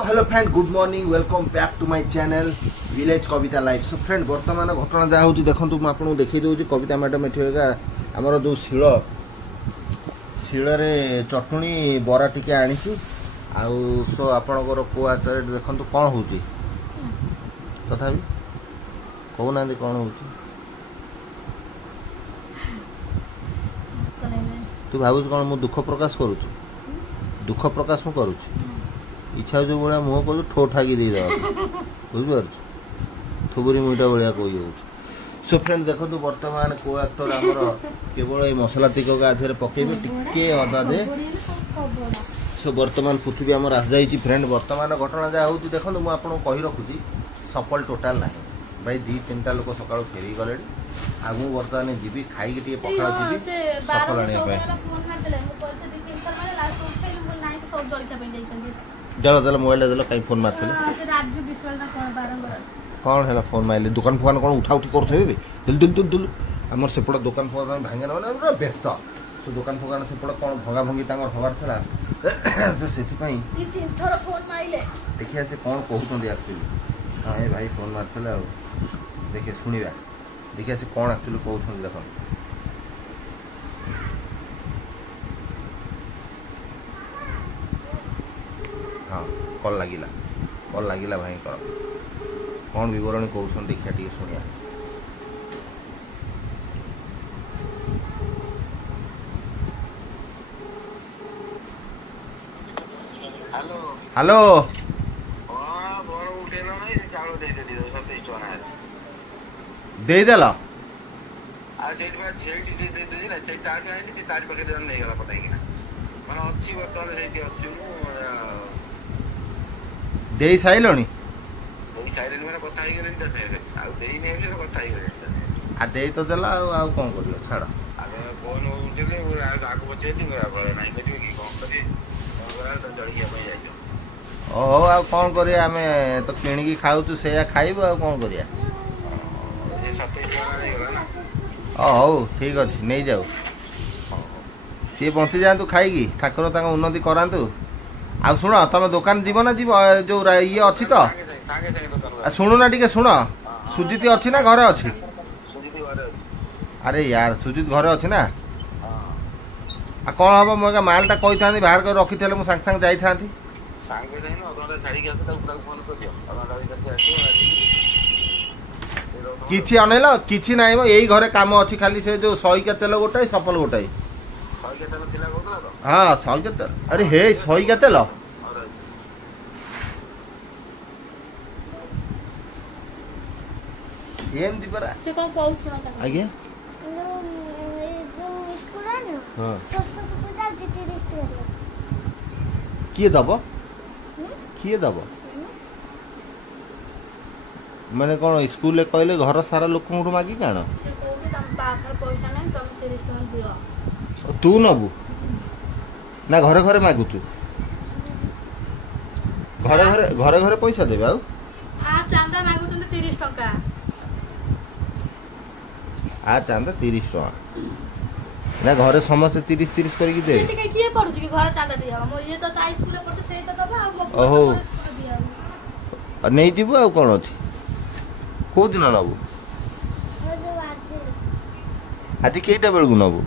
Hello friend good morning welcome back to my channel village Kavita life. So friend बर्तमान घटना जहाँ हूँ देखो मुझे आपको देखी दूँ कविता मैडम ये आमर जो शिଳରେ चटनी बरा टिके आनी आउ सो आपणकर को देखो कौन हो तथा कहूना कौन हो तू भावुँ कौन मु दुख प्रकाश करुँ दुख प्रकाश मु करुँ इच्छा जो भाया मुह कलु ठो ठाकी देदेव बुझिपार थुबुरी मुईटा भाया कही हो। सो फ्रेंड देखो बर्तमान को एक्टर आमर केवल ये मसला तिक आधे पकेबे टिके अदा दे। सो बर्तमान पृथ्वी आमर आस जाइए फ्रेंड बर्तमान घटना जहाँ हूँ देखो मुझे आपको कही रखुची सफल टोटाल ना भाई दी तीन टा लोक सका फेरी गले आ बर्तमान जी खाई पखाड़ जी सफल चलो चलो मोबाइल देल कहीं फोन मार्च कौन है फोन मारे दुकान फुकान कौन उठा उठी करें दिल दिल दिल दिल आम सेपट दुकान फुकान भांगे मैंने व्यस्त सो दुकान फुकान सेपट कौन भगा भंगी हबार था से देखिए से कौन कहते एक्चुअली हाँ ये भाई फोन मार्ला देखिए शुणा देखिए से कौन एक्चुअली कहते देख हाँ कल लगिला भाई कौन बरणी कौन देखिए टी शुणिया हेलो देदेल दे साइलनी आ दे तो देला आ कौन कर छाड़ ओ आ कौन करिया आमे तो किणिकी खाऊचु से खाइबो आ कौन करिया हौ ठीक अच्छे नहीं जाऊ सी बंची जातु खाई ठाकुर तक उन्नति करातु आ शुण तुम दुकान जीव ना जीव जो ये अच्छी तो शुणु ना टे शुण सुजित अच्छी ना घरे अच्छी अरे यार सुजित घरे अच्छी ना आ कौन हम मुझे मालटा कही था बाहर कर रखी थे मुझे सांगे सांगे जाई किछि अनेल किछि नाइ यही घरे काम अच्छी खाली से जो सहीका तेल गोटाए सफल गोटाए हाँ सहीका तेल अरे हे सहीका तेल एम दीपरा से कोन कहू सुना आगे हां किए दब मैंने कौन स्कूल कहले घर सारा लोक मागी कण तू नबू ना घरे घरे मागुचु घरे घरे पैसा देबे आ चांदा 30 टका ना घरे समस्त 30 करके दे किए पड़ु कि घर चांदा दिया मो ये तो ताई स्कूल पड़तो से तो दबा ओहो नहीं जीवो आ कोन अछि को दिन नबू आज केटा बेलू नबू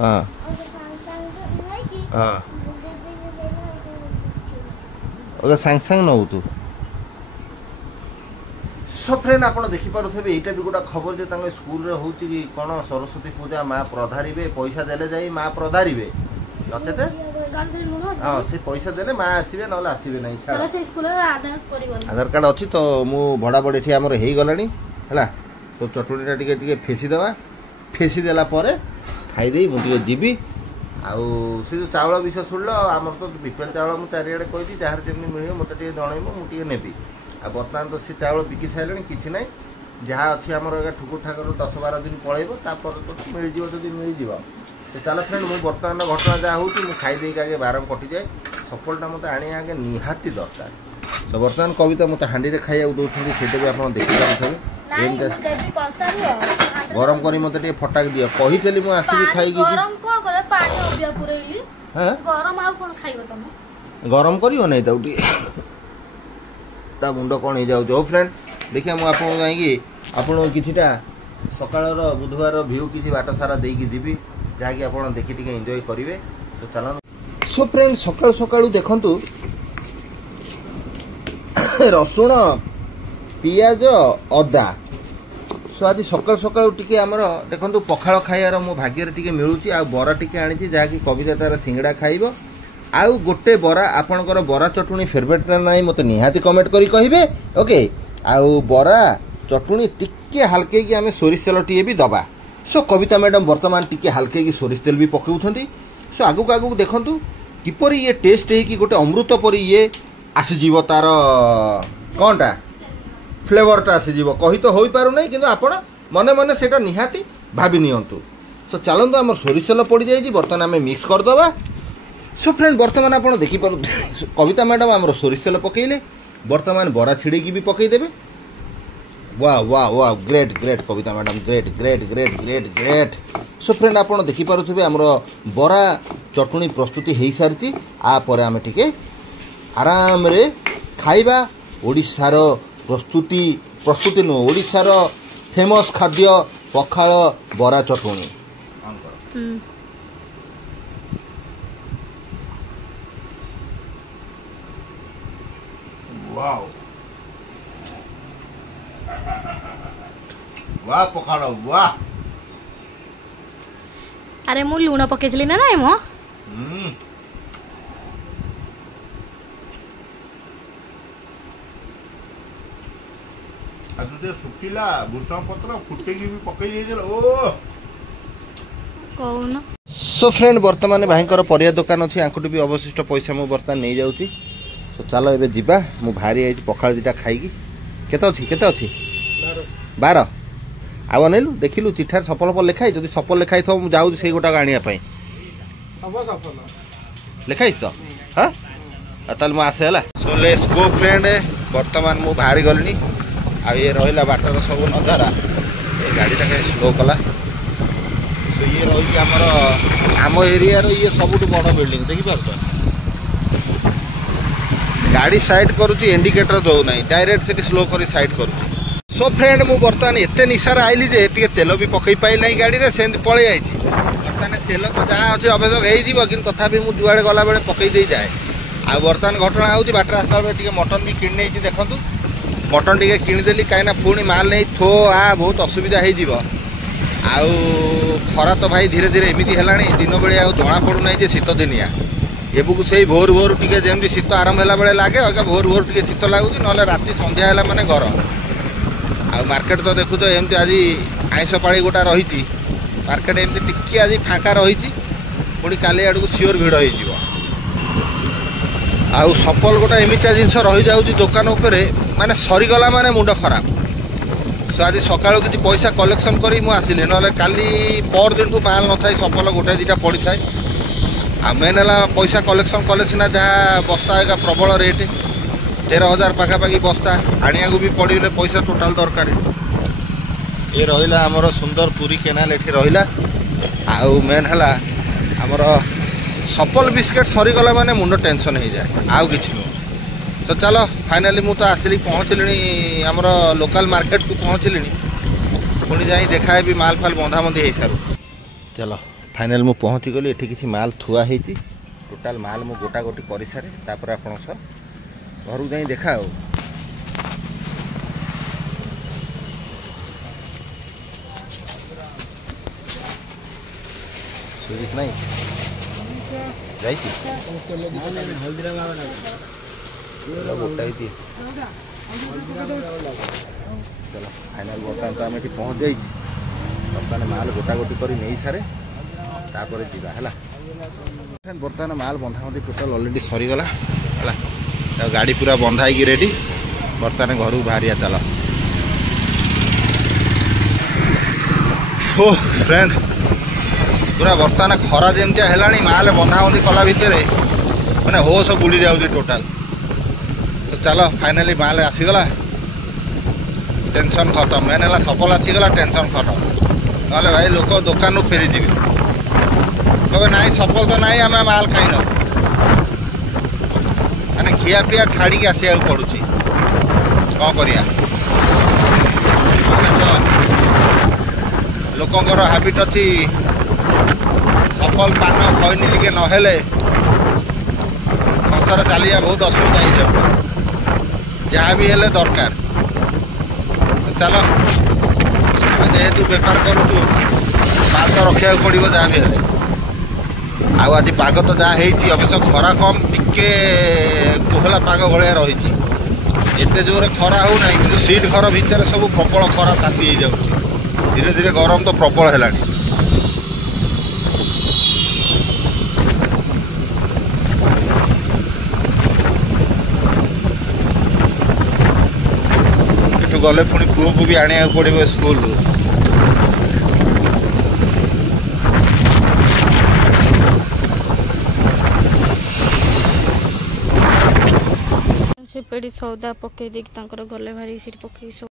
हाँ हाँ सांग सांग नबू तू सब फ्रेंड आप देखिपे यहाँ भी गोटा खबर जे स्कूल रे हो कौन सरस्वती पूजा माँ प्रधारे पैसा देले जाई माँ प्रधारे नचेते हाँ से पैसा देले माँ आसवे ना आसवे ना आधार कार्ड अच्छी तो मु भड़ा बड़ ये आमर हो गला तो चटुनीटा टे फेसीदेवा फेसीदेला खाईदे मुझे जीवी आउ से जो चाउल विषय शुणल आमर तो बीपीएल चाउल मुझे चारिड़े कही जार जमी मिले मत जनइब मुझे नेबी आ बर्तमान तो सी चाउल बिकी सारे कि ना जहाँ अच्छी आमर ठुकुर ठाकुर 10-12 दिन पलैब तो मिल जब मिल तो चलो फ्रेंड मुझे बर्तमान घटना जहाँ हूँ खाईदे आगे बारम कटि जाए सफलटा मत आने आगे निहाती दरकार। तो बर्तमान कविता मत हाँडी खाइबा दौरान से भी आप देखिए गरम कर मत फटाक दियो कही मुझे आसबि खाई गरम करियो नै त उठी ता मुंड कौन हो जाऊँ हो फ्रेंड देखिए मुझे कहीं आपको किटा सकाळर बुधवार व्यू किसी बाट सारा देकी जीवी जहाँकि आप देखी टे एंजॉय करेंगे सो चलो सो फ्रेंड सकाळु सकाळु देखंतु रसुण पियाज अदा सो आज सकाळु सकाळु टिके आमर देखंतु पखाळ खाइबार मो भाग्य टिके मिलुची आ बरा टिके आनी जहाँकि कविता तार सिंगड़ा खाइबो आउ गोटे बरा आपणकर बरा चटुणी फेवरेट ना मत निहाती कमेंट करी कहिबे ओके आउ बरा चटुणी टिके हल्के की आम सोरिष तेल टी भी दबा सो कविता मैडम वर्तमान टिके हल्के की सोरिष तेल भी पकाउछंती सो आगु आगु देखंतु किपर ये टेस्ट है कि गोटे अमृत परी ये आसीजीव तार कौनटा फ्लेवरटा आसीजीव कही तो हो पारु नहीं किंतु आपण मने मने सेटा निहाती भाबी नियंतु सो चलंतु आम सोरिष तेल पड़ जाइए बर्तमान आम मिक्स करदबा सो फ्रेंड बर्तमान आप देखिपार कविता मैडम आमर सोरिष तेल पकईले बर्तमान बरा छिड़ी भी पकईदेवे वाह वाह वाह great great Kavita madam great great great great great so friend आप देखिपे आमर बरा चटुणी प्रस्तुति हो सारी आपर आम टिके आराम रे खाइबा ओडिशार प्रस्तुति प्रस्तुति नुह ओडिशार फेमस खाद्य पखाळ बरा चटुणी वाओ वाह पखाड़ वाह अरे मु लुण पकेइली ना नाइ मो आज जे सुखिला भुसम पत्र फुटे की भी पकई देल ओ कौन सो फ्रेंड वर्तमान भाईकर परिया दुकान अच्छी आंकुटी भी अवशिष्ट पैसा मु बर्तमान नहीं जाऊँगी सो चलो एबे जीवा मु भारी आई पखाड़ दीटा खाई केते अच्छी 12 आव नेलु देखिलु चिठार सफल पर लिखाई जदि सफल लिखाई थो मु जाऊ से गोटा आनिया पई सब सफल लिखाई तो हां तल मु आसे हला सो लेट्स गो फ्रेंड वर्तमान मु भारी गलनी आ ये रहिला बाटर सब नजारा ए गाड़ी ता स्लो कला सो ये रही हमर आम एरिया रो ये सबुठ बड़ बिल्डिंग देखि पारतो गाड़ी साइड करूची इंडिकेटर दो नहीं डायरेक्ट से स्लो करी साइड करूची सो फ्रेंड मु बर्तमान एते निशार आइली जे टिके तेल भी पकई पाइल नहीं गाड़ी रे सेंत पळे आइची बर्तमान तेल तो जहाँ अच्छे अवश्यक हो जीव कि तथापि मु जुआड़े गला बेले पकई दे जाए आ बर्तमान घटना होची बाटर रास्ता बेले टिके मटन भी किन नहीं देखंतु मटन टिके किनिदेली कहीं पुणी माल नहीं थो आ बहुत असुविधा हो जीव आउ खरा तो भाई धीरे धीरे एमती है दिन बेले आ जना पड़ूना जे शीत दिनिया एबुक से भोर भोर टिके जेमती शीत आरंभ होला बेले लागे अगर भोर भोर टिके शीत लगुच ना राति संध्या है माने गरम आ मार्केट तो देखु एमती आज आईश पाड़ी गोटा रही मार्केट एमती टिके आज फाँका रही पुणी काली आड़ को सियोर भिड़ हो आउ सफल गोटा एमती जिनस रही जाऊँगी दुकान उपरे माने सरीगला माने मुंड खराब सो आज सकाळु किसी पैसा कलेक्शन करी मु आसिले ना काली पर दिन ठू माल न था सफल गोटे दीटा पड़ी थाए आ मेन है पैसा कलेक्शन कले सीना जहाँ बस्ता है प्रबल रेट 13,000 पाखापाखि बस्ता आनिया भी पड़े पैसा टोटाल दरकार ये रहा आमर सुंदर पुरी केनाल ये रहा आउ मेन है आमर सफल बिस्केट सरीगला माने मुंड टेंशन हो जाए आउ किसी नुह तो चलो फाइनाली मु तो आसिली पहुँचली आमर लोकल मार्केट को पहुँचली पुणी जा देखा भी माल फाल बंधाबंधी हो सारू चलो फाइनाल मु पहुँची गली एठी किसी माल थुआ है टोटाल माल मु गोटा गोटी कर सारे तापर आपण सर घर जाई देखा हो सुजित नहीं जाइए गोटाई दिए चलो फाइनाल बर्तमान तो आम पहुँच जाइए बर्तमान माल गोटा गोटी कर नहीं सारे तापर जीवा है बर्तमान माल बंधाबंधी टोटाल अलरेडी सरीगला है गाड़ी पूरा बंधाई रेडी बर्तमान घर बाहरिया चल ओ फ्रेंड पूरा बर्तमान खरा जमती है माल बंधाबंधी कला भितर मैंने होश बुड़ी जाऊँगी टोटाल तो चलो फाइनाली माल आसीगला टेंशन खत्म मेन है सफल आसीगला टेंशन खत्म ना भाई लोक दुकान फेरीजी कहे ना सफल तो ना आम माल खाइन मैंने खिया पिया छाड़ी आसा पड़ुची କ'ଣ କରିବା ଆମେ ତ ଲୋକଙ୍କର ହାବିଟ୍ ଅଛି ସଫଲ ପାନ ଖଇନି ଟିକେ ନହେଲେ ସଂସାର ଚାଲିବା ବହୁତ ଅସୁବିଧା ହେଇଯାଉଛି ଯାହା ବି ହେଲେ ଦରକାର ଚାଲ ଆମେ ଯେହେତୁ ବେପାର କରୁଛୁ ମାଲ ତ ରଖିବାକୁ ପଡ଼ିବ ଯାହା ବି ହେଲେ ଆଉ ଆଜି ପାଗ ତ ଯାହା ହେଇଛି ଅବଶ୍ୟ ଖରା କମ୍ ଟିକେ କୋହଲା ପାଗ ଭଳିଆ ରହିଛି ଏତେ ଜୋରରେ ଖରା ହେଉନାହିଁ କିନ୍ତୁ ସିଟ୍ ଘର ଭିତରେ ସବୁ ପ୍ରବଳ ଖରା ତାତି ହେଇଯାଉଛି ଧୀରେ ଧୀରେ ଗରମ ତ ପ୍ରବଳ ହେଲାଣି ଏଠୁ ଗଲେ ପୁଣି ପୁଅକୁ ବି ଆଣିବାକୁ ପଡ଼ିବ ସ୍କୁଲରୁ ସେ ପେଡ଼ି ସଉଦା ପକେଇ ଦେଇକି ତାଙ୍କର ଗଲେ ଭାରି ସେଠି ପକେଇ